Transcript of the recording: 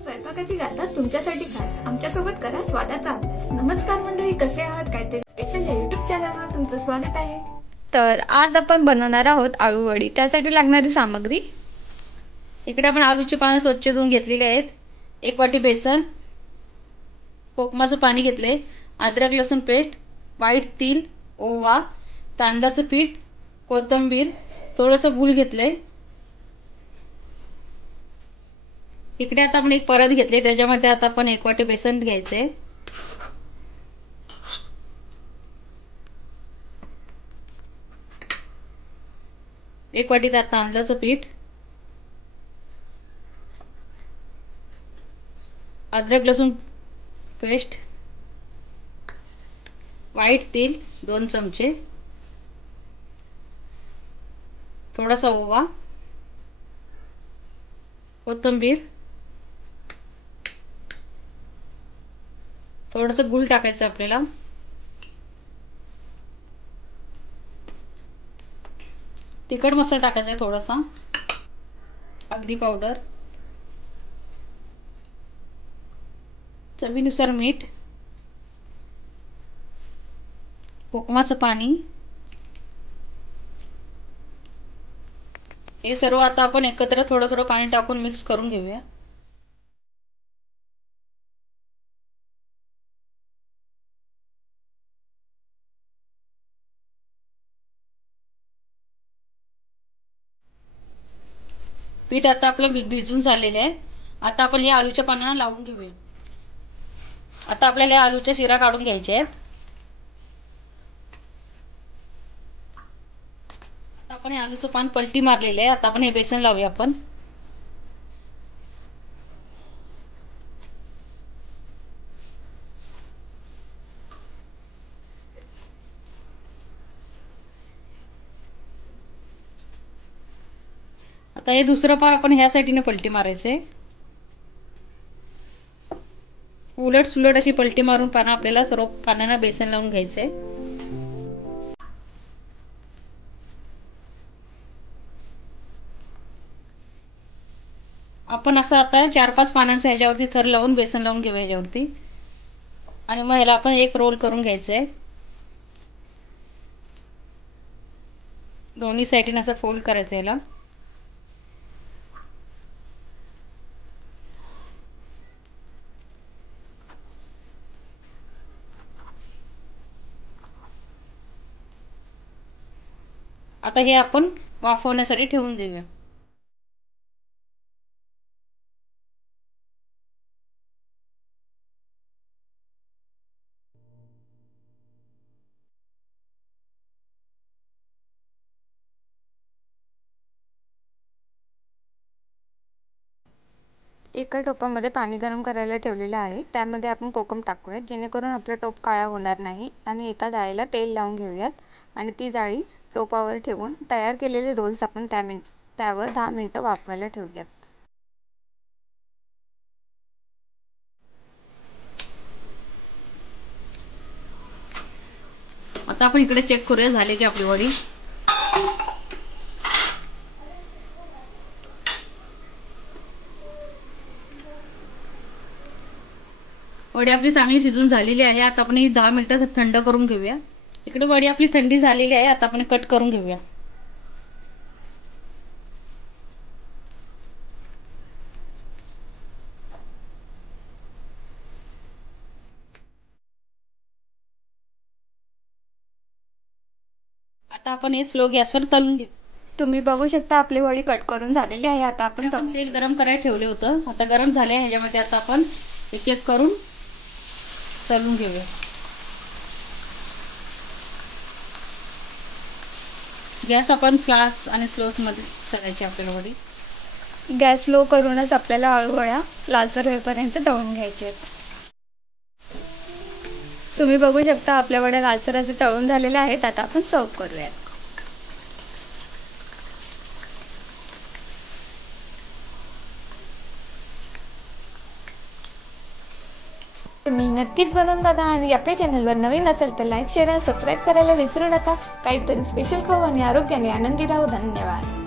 स्वयंपाकाची गाथा तुमच्यासाठी खास आमच्यासोबत करा स्वादाचा अभ्यास। नमस्कार मंडळी, कसे आहात? काहीतरी स्पेशल या युट्यूब चॅनलवर तुमचं स्वागत आहे। तर आज आपण बनवणार आहोत आळू वडी। त्यासाठी लागणारी सामग्री, इकडे आपण आलूची पानं स्वच्छ धुवून घेतलेली आहेत। 1 वाटी बेसन, कोकमाचं पाणी घेतले, अद्रक लसूण पेस्ट, व्हाईट तीळ, ओवा, तांदळाचं पीठ, कोथिंबीर, थोडंसं गूळ घेतले। इकडे आता आपण एक परत घेतले, त्याच्यामध्ये आता आपण 1 वाटी बेसन घ्यायचे, एक वाटी त्यात तांदळाचं पीठ, अद्रक लसूण पेस्ट, व्हाईट तीळ 2 चमचे, थोडासा ओवा, कोथिंबीर, थोडंसं गूळ टाकायचं आपल्याला, तिखट मसाला टाकायचा आहे थोडासा, हळदी पावडर, चवीनुसार मीठ, कोकमाचं पाणी। हे सर्व आता आपण एकत्र थोडं थोडं पाणी टाकून मिक्स करून घेऊया। पीठ आता आपलं भिजून झालेलं आहे। आता आपण या आलूच्या पानांना लावून घेऊया। आता आपल्याला या आलूच्या शिरा काढून घ्यायच्या आहेत। आता आपण हे आलूचं पान पलटी मारलेलं आहे। आता आपण हे बेसन लावूया आपण। आता हे दुसरं पान आपण ह्या साईडने पलटी मारायचे, उलट सुलट अशी पलटी मारून पानं आपल्याला सर्व पानांना बेसन लावून घ्यायचे। आपण असं आता 4-5 पानांचा ह्याच्यावरती थर लावून बेसन लावून घेऊया ह्याच्यावरती, आणि मग ह्याला आपण एक रोल करून घ्यायचं आहे। दोन्ही साईडने असं फोल्ड करायचं ह्याला। आता हे आपण वाफवण्यासाठी ठेवून देऊया। एका टोपामध्ये पाणी गरम करायला ठेवलेलं आहे। त्यामध्ये आपण कोकम टाकूयात, जेणेकरून आपला टोप काळा होणार नाही। आणि एका जाळीला तेल लावून घेऊयात आणि ती जाळी टोपावर ठेवून तयार केलेले रोल्स आपण त्यावर 10 मिनिटं वाफवायला ठेवूयात। आता आपण इकडे चेक करूया झाली की आपली वडी। वडी आपली चांगली शिजून झालेली आहे। आता आपण ही 10 मिनिटं थंड करून घेऊया। इकडे वडी आपली थंडी झालेली आहे। आता आपण कट करून घेऊया। आता आपण हे स्लो गॅसवर तळून घेऊ। तुम्ही बघू शकता आपली वडी कट करून झालेली आहे। आता आपण तेल गरम करायला ठेवले होतं, आता गरम झाले। ह्याच्यामध्ये आता आपण एक एक करून तळून घेऊया। गॅस आपण फ्लास आणि स्लो मध्ये तळायची आपल्याला वडी। गॅस लो करूनच आपल्याला आळू वड्या लालसर होईपर्यंत तळून घ्यायचे आहेत। तुम्ही बघू शकता आपल्या वड्या लालसर असे तळून झालेल्या आहेत। आता आपण सर्व करूयात। तुम्ही नक्कीच बनवून बघा आणि आपल्या चॅनलवर नवीन असेल तर लाईक, शेअर आणि सबस्क्राईब करायला विसरू नका। काहीतरी स्पेशल खाऊ आणि आरोग्याने आनंदी राहू। धन्यवाद।